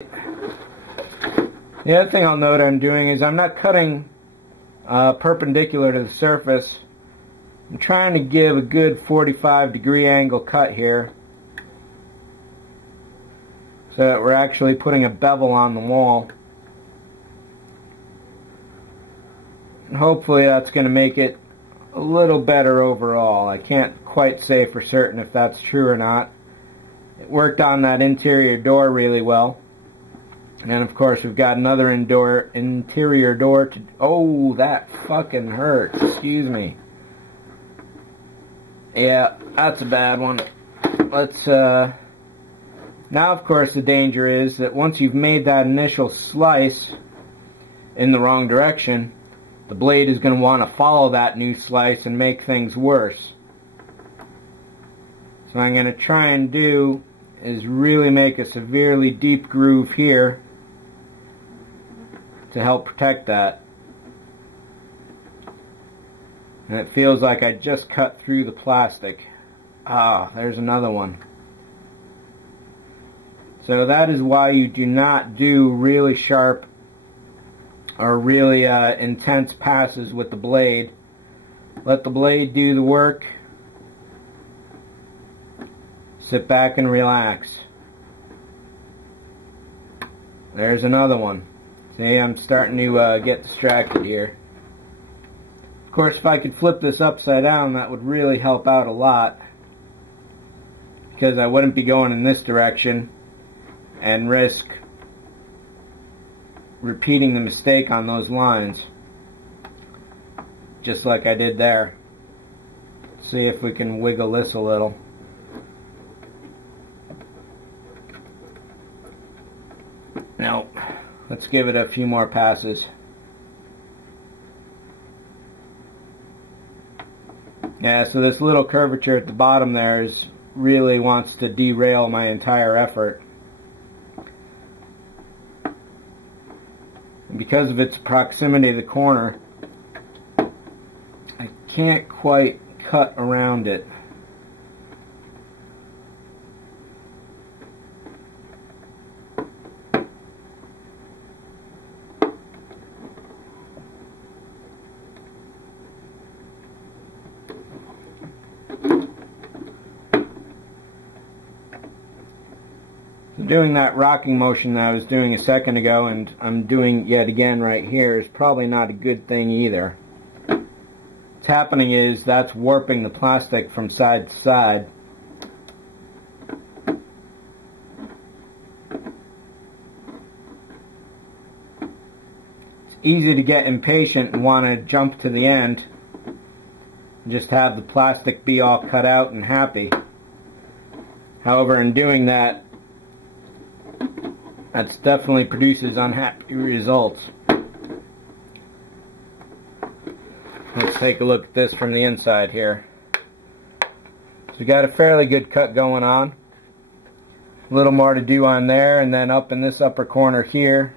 The other thing I'll note I'm doing is I'm not cutting perpendicular to the surface. I'm trying to give a good 45-degree angle cut here so that we're actually putting a bevel on the wall. And hopefully that's going to make it a little better overall. I can't quite say for certain if that's true or not. It worked on that interior door really well. And then of course we've got another interior door to... Oh, that fucking hurts. Excuse me. Yeah, that's a bad one. Let's, now of course the danger is that once you've made that initial slice in the wrong direction, the blade is going to want to follow that new slice and make things worse. So what I'm going to try and do is really make a severely deep groove here to help protect that. And it feels like I just cut through the plastic. Ah, there's another one. So that is why you do not do really sharp or really intense passes with the blade. Let the blade do the work. Sit back and relax. There's another one. See, I'm starting to get distracted here. Of course, if I could flip this upside down, that would really help out a lot, because I wouldn't be going in this direction and risk repeating the mistake on those lines, just like I did there. See if we can wiggle this a little. Nope. Let's give it a few more passes. Yeah, so this little curvature at the bottom there really wants to derail my entire effort. And because of its proximity to the corner, I can't quite cut around it. Doing that rocking motion that I was doing a second ago, and I'm doing yet again right here, is probably not a good thing either. What's happening is that's warping the plastic from side to side. It's easy to get impatient and want to jump to the end and just have the plastic be all cut out and happy. However, in doing that, that definitely produces unhappy results. Let's take a look at this from the inside here. So we got a fairly good cut going on. A little more to do on there, and then up in this upper corner here,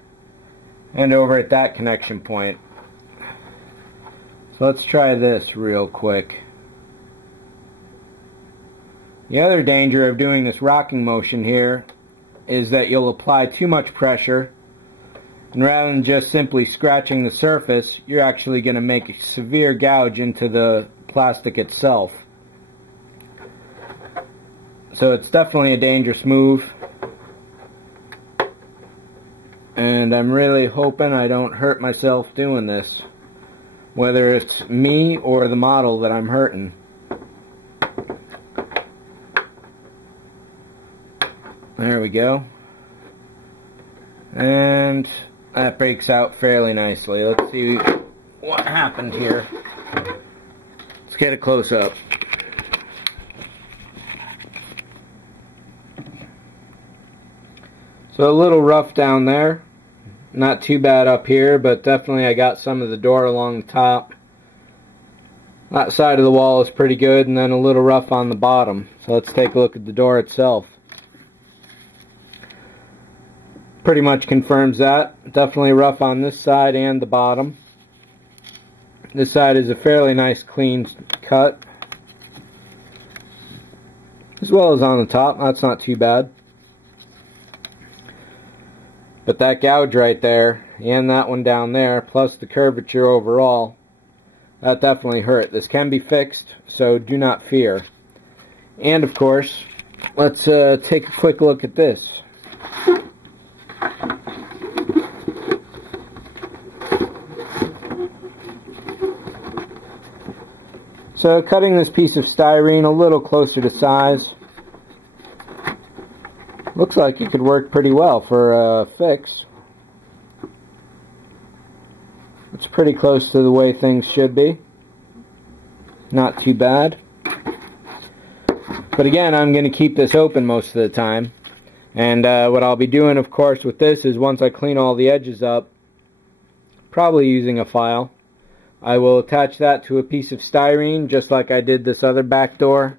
and over at that connection point. So let's try this real quick. The other danger of doing this rocking motion here is that you'll apply too much pressure, and rather than just simply scratching the surface, you're actually going to make a severe gouge into the plastic itself. So it's definitely a dangerous move, and I'm really hoping I don't hurt myself doing this, whether it's me or the model that I'm hurting. There we go. And that breaks out fairly nicely. Let's see what happened here. Let's get a close-up. So a little rough down there. Not too bad up here, but definitely I got some of the door along the top. That side of the wall is pretty good, and then a little rough on the bottom. So let's take a look at the door itself. Pretty much confirms that. Definitely rough on this side and the bottom. This side is a fairly nice clean cut, as well as on the top. That's not too bad. But that gouge right there, and that one down there, plus the curvature overall, that definitely hurt. This can be fixed, so do not fear. And of course, let's take a quick look at this. So cutting this piece of styrene a little closer to size, looks like it could work pretty well for a fix. It's pretty close to the way things should be. Not too bad. But again, I'm going to keep this open most of the time. And what I'll be doing, of course, with this is once I clean all the edges up, probably using a file, I will attach that to a piece of styrene, just like I did this other back door.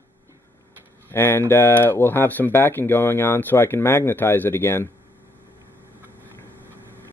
And we'll have some backing going on so I can magnetize it again.